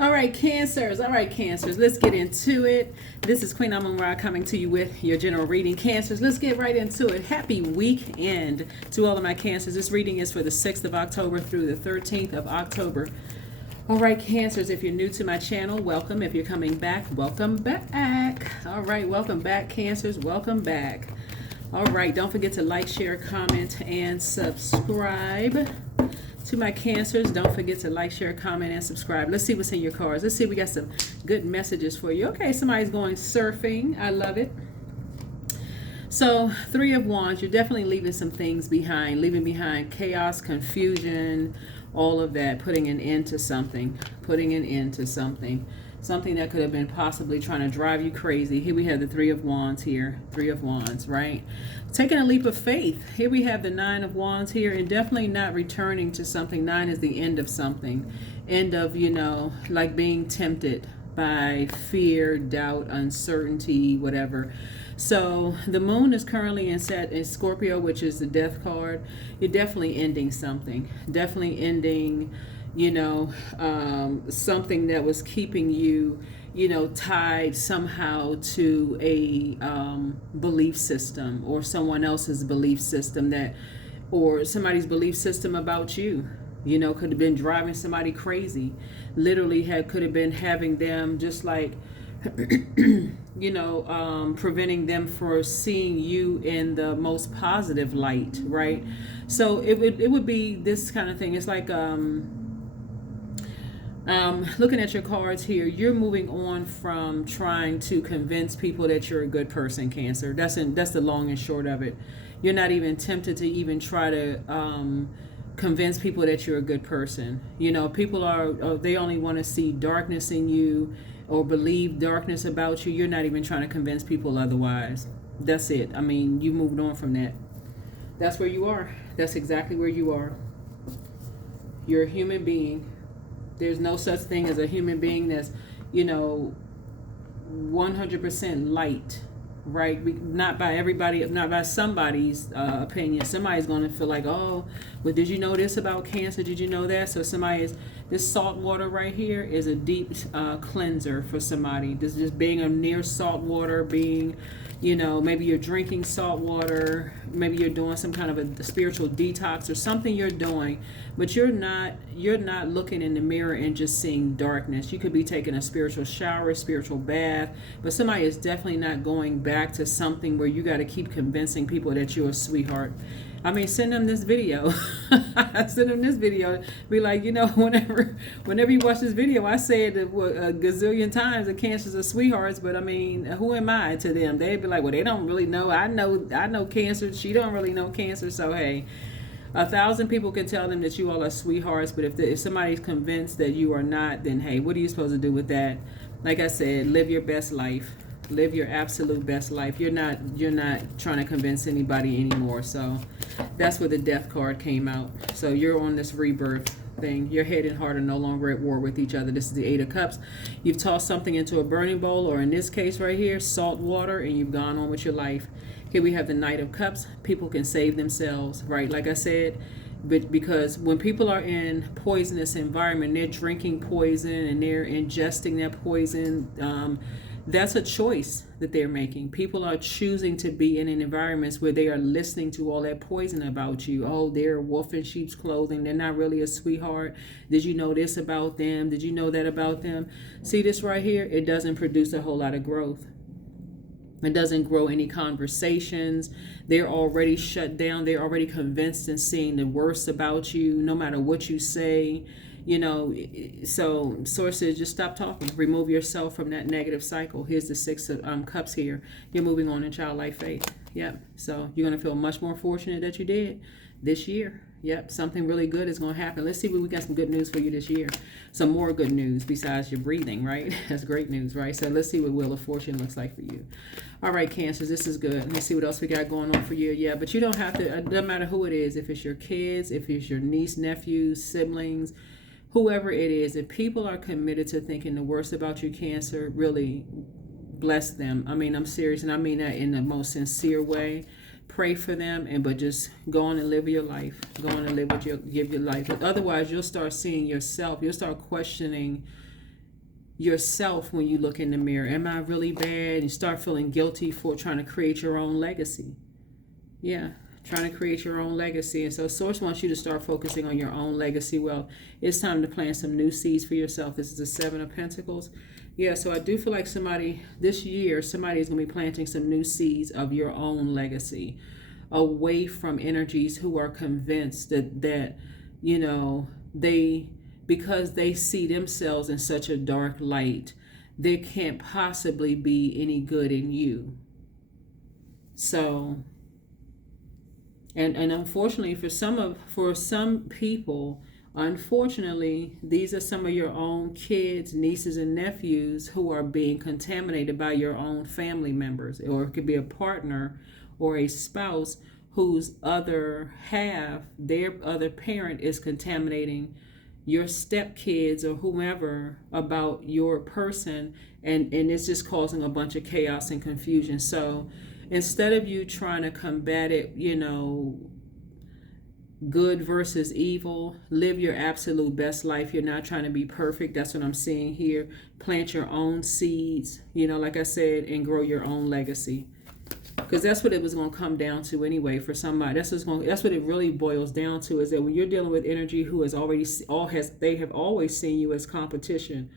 All right, Cancers. All right, Cancers. Let's get into it. This is Queen Amun Ra coming to you with your general reading. Cancers, let's get right into it. Happy weekend to all of my Cancers. This reading is for the 6th of October through the 13th of October. All right, Cancers, if you're new to my channel, welcome. If you're coming back, welcome back. All right, welcome back, Cancers. Welcome back. All right, don't forget to like, share, comment, and subscribe. To my Cancers, don't forget to like, share, comment, and subscribe. Let's see what's in your cards. Let's see if we got some good messages for you. Okay, somebody's going surfing. I love it. So, Three of Wands, you're definitely leaving some things behind. Leaving behind chaos, confusion, all of that. Putting an end to something. Putting an end to something. Something that could have been possibly trying to drive you crazy. Here we have the Three of Wands here. Three of Wands, right? Taking a leap of faith. Here we have the Nine of Wands here, and definitely not returning to something. Nine is the end of something. End of, like being tempted by fear, doubt, uncertainty, whatever. So the moon is currently in Scorpio, which is the death card. You're definitely ending something. Definitely ending something that was keeping you, tied somehow to a belief system or someone else's belief system or somebody's belief system about you, could have been driving somebody crazy. Literally could have been having them just like, preventing them from seeing you in the most positive light, right? So it would be this kind of thing. It's like, looking at your cards here, you're moving on from trying to convince people that you're a good person, Cancer. That's the long and short of it. You're not even tempted to even try to convince people that you're a good person. People they only want to see darkness in you or believe darkness about you. You're not even trying to convince people otherwise. That's it. I mean, you moved on from that. That's where you are. That's exactly where you are. You're a human being. There's no such thing as a human being that's, 100% light, right? Not by everybody, not by somebody's opinion. Somebody's going to feel like, oh, well, did you know this about Cancer? Did you know that? So this salt water right here is a deep cleanser for somebody. This just being near salt water, being, maybe you're drinking salt water, maybe you're doing some kind of a spiritual detox or something you're doing, but you're not looking in the mirror and just seeing darkness. You could be taking a spiritual shower, spiritual bath, but somebody is definitely not going back to something where you got to keep convincing people that you're a sweetheart. I mean, send them this video. Send them this video. Be like, whenever you watch this video, I say it a gazillion times that Cancers are sweethearts, but I mean, who am I to them? They'd be like, well, they don't really know. I know Cancer. She don't really know Cancer. So, hey, 1,000 people can tell them that you all are sweethearts, but if somebody's convinced that you are not, then hey, what are you supposed to do with that? Like I said, live your best life. Live your absolute best life. You're not trying to convince anybody anymore. So that's where the death card came out. So you're on this rebirth thing. Your head and heart are no longer at war with each other. This is the Eight of Cups. You've tossed something into a burning bowl, or in this case right here, salt water, and you've gone on with your life. Here we have the Knight of Cups. People can save themselves, right? Like I said, but because when people are in poisonous environment, they're drinking poison and they're ingesting that poison. That's a choice that they're making. People are choosing to be in environments where they are listening to all that poison about you. Oh, they're a wolf in sheep's clothing. They're not really a sweetheart. Did you know this about them? Did you know that about them? See this right here? It doesn't produce a whole lot of growth. It doesn't grow any conversations. They're already shut down. They're already convinced and seeing the worst about you, no matter what you say. So Source says just stop talking. Remove yourself from that negative cycle. Here's the Six of Cups here. You're moving on in childlike faith. Yep. So you're going to feel much more fortunate that you did this year. Yep. Something really good is going to happen. Let's see if we got some good news for you this year. Some more good news besides your breathing, right? That's great news, right? So let's see what Wheel of Fortune looks like for you. All right, Cancers, this is good. Let's see what else we got going on for you. Yeah, but you don't have to, it doesn't matter who it is. If it's your kids, if it's your niece, nephews, siblings, whoever it is, if people are committed to thinking the worst about you, Cancer, really bless them. I mean, I'm serious, and I mean that in the most sincere way. Pray for them, but just go on and live your life. Go on and live give your life. But otherwise, you'll start seeing yourself. You'll start questioning yourself when you look in the mirror. Am I really bad? And you start feeling guilty for trying to create your own legacy. Yeah, trying to create your own legacy. And so Source wants you to start focusing on your own legacy. Well, it's time to plant some new seeds for yourself. This is the Seven of Pentacles. Yeah, so I do feel like this year, somebody is going to be planting some new seeds of your own legacy, away from energies who are convinced that because they see themselves in such a dark light, there can't possibly be any good in you. So, and unfortunately for some people, unfortunately, these are some of your own kids, nieces, and nephews who are being contaminated by your own family members, or it could be a partner or a spouse whose other half, their other parent, is contaminating your stepkids or whomever about your person, and it's just causing a bunch of chaos and confusion. So instead of you trying to combat it, good versus evil, live your absolute best life. You're not trying to be perfect. That's what I'm seeing here. Plant your own seeds, like I said, and grow your own legacy. Because that's what it was going to come down to anyway for somebody. That's what it really boils down to, is that when you're dealing with energy who they have always seen you as competition.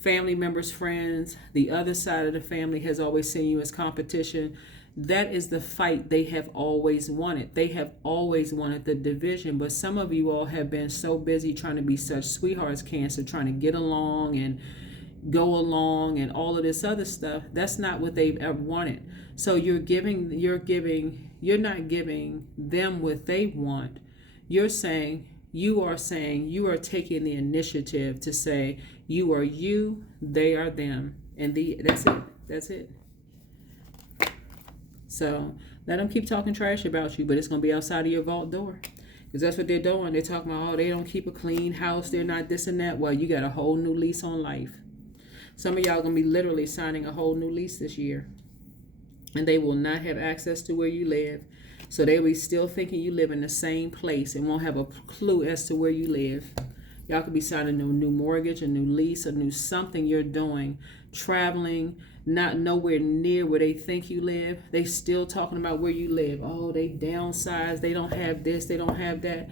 Family members, friends, the other side of the family has always seen you as competition. That is the fight they have always wanted. They have always wanted the division, but some of you all have been so busy trying to be such sweethearts, Cancer, trying to get along and go along and all of this other stuff. That's not what they've ever wanted. So you're not giving them what they want. You are taking the initiative to say, you are you, they are them, and that's it. So let them keep talking trash about you, but it's going to be outside of your vault door. Because that's what they're doing. They're talking about, they don't keep a clean house, they're not this and that. Well, you got a whole new lease on life. Some of y'all are going to be literally signing a whole new lease this year. And they will not have access to where you live. So they will be still thinking you live in the same place and won't have a clue as to where you live. Y'all could be signing a new mortgage, a new lease, a new something you're doing. Traveling, not nowhere near where they think you live. They still talking about where you live. Oh, they downsized. They don't have this. They don't have that.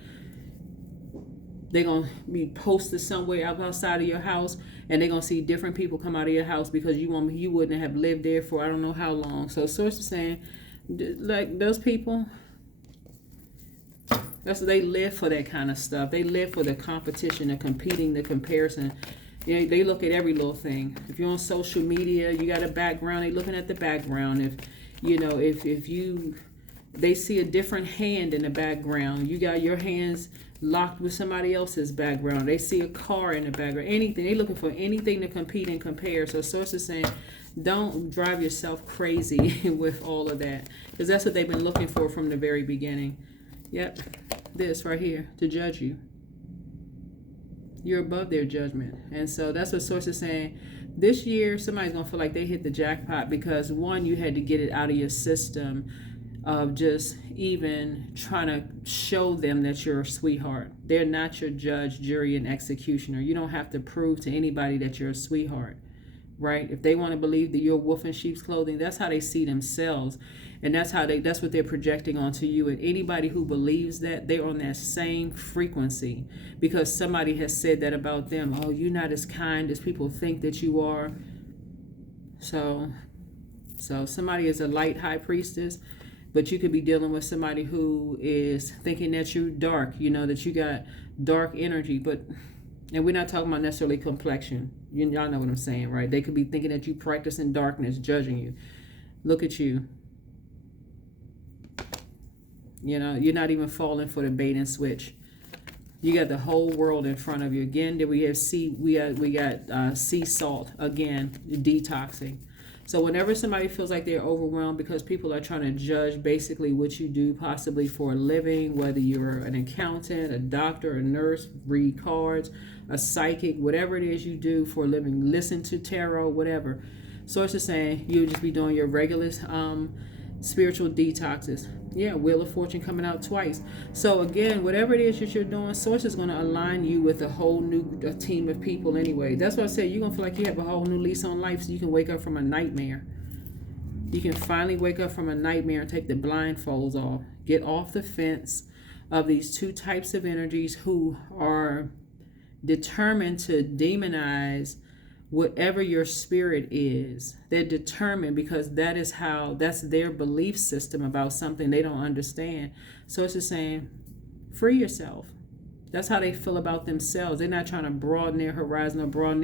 They're going to be posted somewhere outside of your house, and they're going to see different people come out of your house because you wouldn't have lived there for I don't know how long. So Source is saying, like, those people, they live for that kind of stuff. They live for the competition, the competing, the comparison. They look at every little thing. If you're on social media, you got a background, they're looking at the background. They see a different hand in the background. You got your hands locked with somebody else's background. They see a car in the background. Anything. They're looking for anything to compete and compare. So Source is saying, don't drive yourself crazy with all of that. Because that's what they've been looking for from the very beginning. Yep. This right here, to judge you. You're above their judgment. And so that's what Source is saying. This year, somebody's going to feel like they hit the jackpot because, one, you had to get it out of your system of just even trying to show them that you're a sweetheart. They're not your judge, jury, and executioner. You don't have to prove to anybody that you're a sweetheart, right? If they want to believe that you're a wolf in sheep's clothing, that's how they see themselves. And that's what they're projecting onto you. And anybody who believes that, they're on that same frequency because somebody has said that about them. Oh, you're not as kind as people think that you are. So somebody is a light high priestess, but you could be dealing with somebody who is thinking that you're dark, that you got dark energy. And we're not talking about necessarily complexion. Y'all know what I'm saying, right? They could be thinking that you practice in darkness, judging you. Look at you. You're not even falling for the bait and switch. You got the whole world in front of you. Again, we have sea salt again, detoxing. So whenever somebody feels like they're overwhelmed because people are trying to judge basically what you do possibly for a living, whether you're an accountant, a doctor, a nurse, read cards, a psychic, whatever it is you do for a living, listen to tarot, whatever. Source is saying you'll just be doing your regular spiritual detoxes. Yeah, Wheel of Fortune coming out twice. So again, whatever it is that you're doing, Source is going to align you with a whole new team of people anyway. That's why I said you're going to feel like you have a whole new lease on life, so you can wake up from a nightmare. You can finally wake up from a nightmare and take the blindfolds off. Get off the fence of these two types of energies who are determined to demonize whatever your spirit is. They're determined because that's their belief system about something they don't understand. So it's just saying, free yourself. That's how they feel about themselves. They're not trying to broaden their horizon or broaden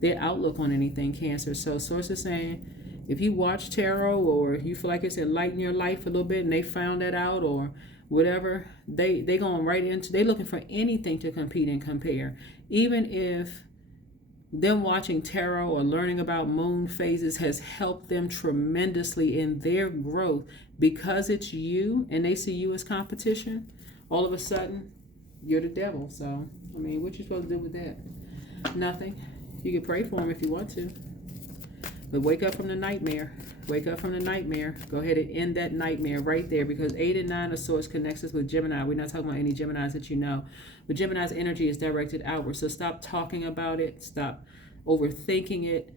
their outlook on anything, Cancer. So Source is saying, if you watch tarot or you feel like it's enlightened your life a little bit and they found that out or whatever, they going right into, they looking for anything to compete and compare. Even if them watching tarot or learning about moon phases has helped them tremendously in their growth, because it's you and they see you as competition, all of a sudden you're the devil. So I mean, what you supposed to do with that? Nothing. You can pray for them if you want to, but wake up from the nightmare. Wake up from the nightmare. Go ahead and end that nightmare right there, because 8 and 9 of Swords connects us with Gemini. We're not talking about any Geminis that you know, but Gemini's energy is directed outward. So stop talking about it. Stop overthinking it.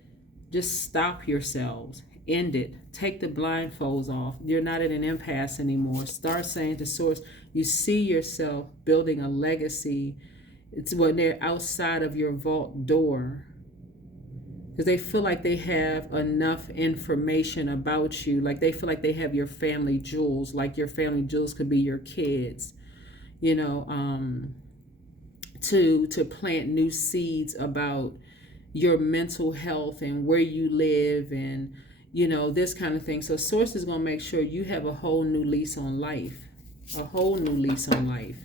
Just stop yourselves. End it. Take the blindfolds off. You're not at an impasse anymore. Start saying to Source, you see yourself building a legacy. It's when they're outside of your vault door, because they feel like they have enough information about you. Like they feel like they have your family jewels, like your family jewels could be your kids, you know, to plant new seeds about your mental health and where you live and, you know, this kind of thing. So Source is going to make sure you have a whole new lease on life, a whole new lease on life.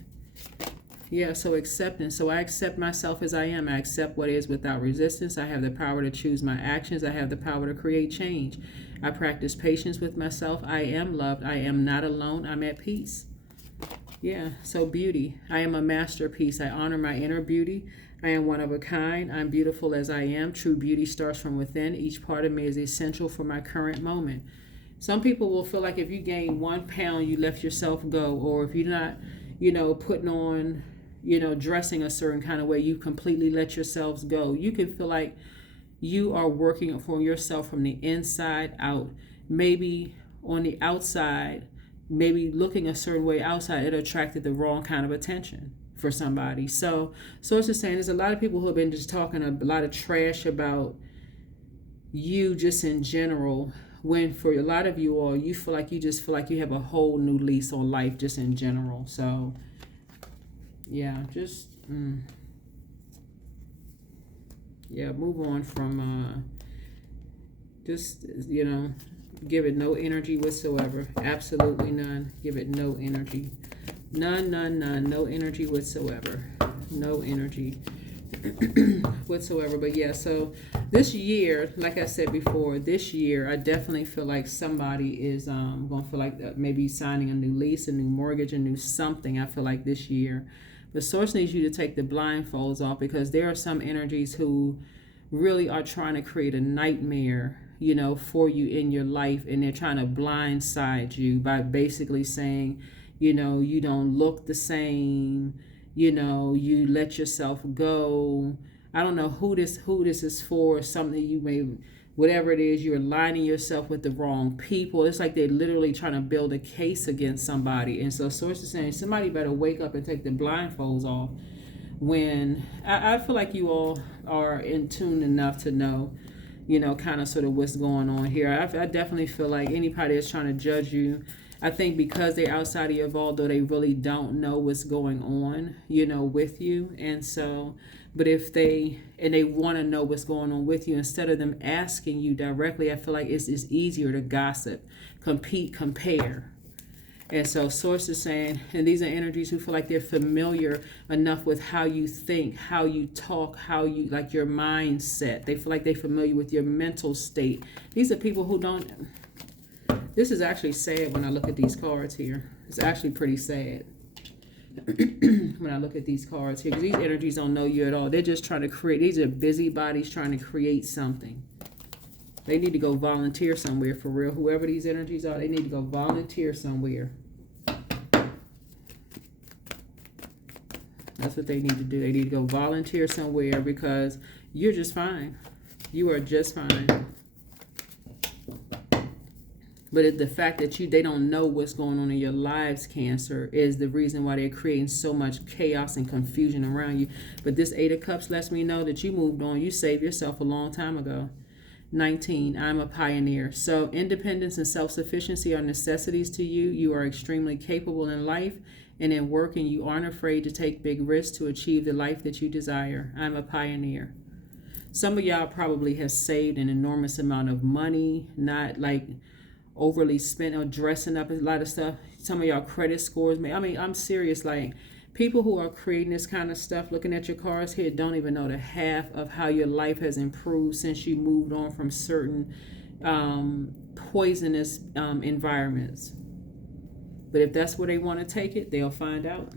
Yeah, so acceptance. So I accept myself as I am. I accept what is without resistance. I have the power to choose my actions. I have the power to create change. I practice patience with myself. I am loved. I am not alone. I'm at peace. Yeah, so beauty. I am a masterpiece. I honor my inner beauty. I am one of a kind. I'm beautiful as I am. True beauty starts from within. Each part of me is essential for my current moment. Some people will feel like if you gain 1 pound, you let yourself go. Or if you're not, you know, putting on, you know, dressing a certain kind of way, you completely let yourselves go. You can feel like you are working for yourself from the inside out. Maybe on the outside, maybe looking a certain way outside, it attracted the wrong kind of attention for somebody. So it's just saying there's a lot of people who have been just talking a lot of trash about you just in general, when for a lot of you all, you feel like you just feel like you have a whole new lease on life just in general. So yeah, just yeah, move on from just, you know, give it no energy whatsoever. Absolutely none. Give it no energy. None, no energy whatsoever. No energy whatsoever. But yeah, so this year, like I said before, this year I definitely feel like somebody is gonna feel like maybe signing a new lease, a new mortgage, a new something. I feel like this year. The Source needs you to take the blindfolds off, because there are some energies who really are trying to create a nightmare, you know, for you in your life, and they're trying to blindside you by basically saying, you know, you don't look the same, you know, you let yourself go. I don't know who this is for. Something you may, whatever it is, you're aligning yourself with the wrong people. It's like they're literally trying to build a case against somebody. And so Source is saying somebody better wake up and take the blindfolds off. When I feel like you all are in tune enough to know, you know, kind of sort of what's going on here. I definitely feel like anybody that's trying to judge you, I think because they're outside of your vault, though, they really don't know what's going on, you know, with you. And so, but if they want to know what's going on with you, instead of them asking you directly, I feel like it's easier to gossip, compete, compare. And so Source is saying, and these are energies who feel like they're familiar enough with how you think, how you talk, how you, like your mindset. They feel like they're familiar with your mental state. These are people who don't, this is actually sad when I look at these cards here. It's actually pretty sad when I look at these cards here, because these energies don't know you at all. They're just trying to create, these are busybodies trying to create something. They need to go volunteer somewhere for real. Whoever these energies are, they need to go volunteer somewhere. That's what they need to do. They need to go volunteer somewhere because you're just fine. You are just fine. But the fact that they don't know what's going on in your lives, Cancer, is the reason why they're creating so much chaos and confusion around you. But this 8 of Cups lets me know that you moved on. You saved yourself a long time ago. 19, I'm a pioneer. So independence and self-sufficiency are necessities to you. You are extremely capable in life and in work, and you aren't afraid to take big risks to achieve the life that you desire. I'm a pioneer. Some of y'all probably have saved an enormous amount of money, not like overly spent or dressing up a lot of stuff. Some of y'all credit scores, I'm serious, like people who are creating this kind of stuff, looking at your cards here, don't even know the half of how your life has improved since you moved on from certain poisonous environments. But if that's where they want to take it, they'll find out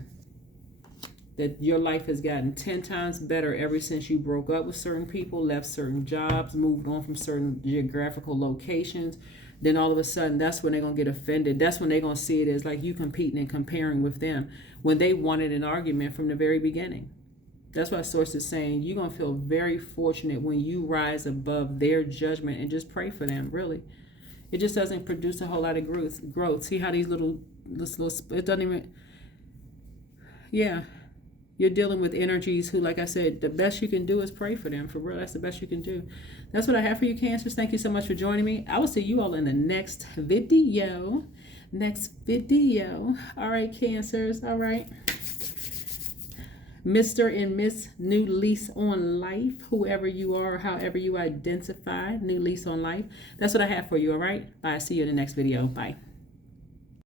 that your life has gotten 10 times better ever since you broke up with certain people, left certain jobs, moved on from certain geographical locations. Then all of a sudden, that's when they're going to get offended. That's when they're going to see it as like you competing and comparing with them when they wanted an argument from the very beginning. That's why Source is saying you're going to feel very fortunate when you rise above their judgment and just pray for them, really. It just doesn't produce a whole lot of growth. See how these little, it doesn't even, yeah. You're dealing with energies who, like I said, the best you can do is pray for them. For real, that's the best you can do. That's what I have for you, Cancers. Thank you so much for joining me. I will see you all in the next video. All right, Cancers. All right. Mr. and Miss New Lease on Life, whoever you are, however you identify, New Lease on Life. That's what I have for you, all right? Bye. See you in the next video. Bye.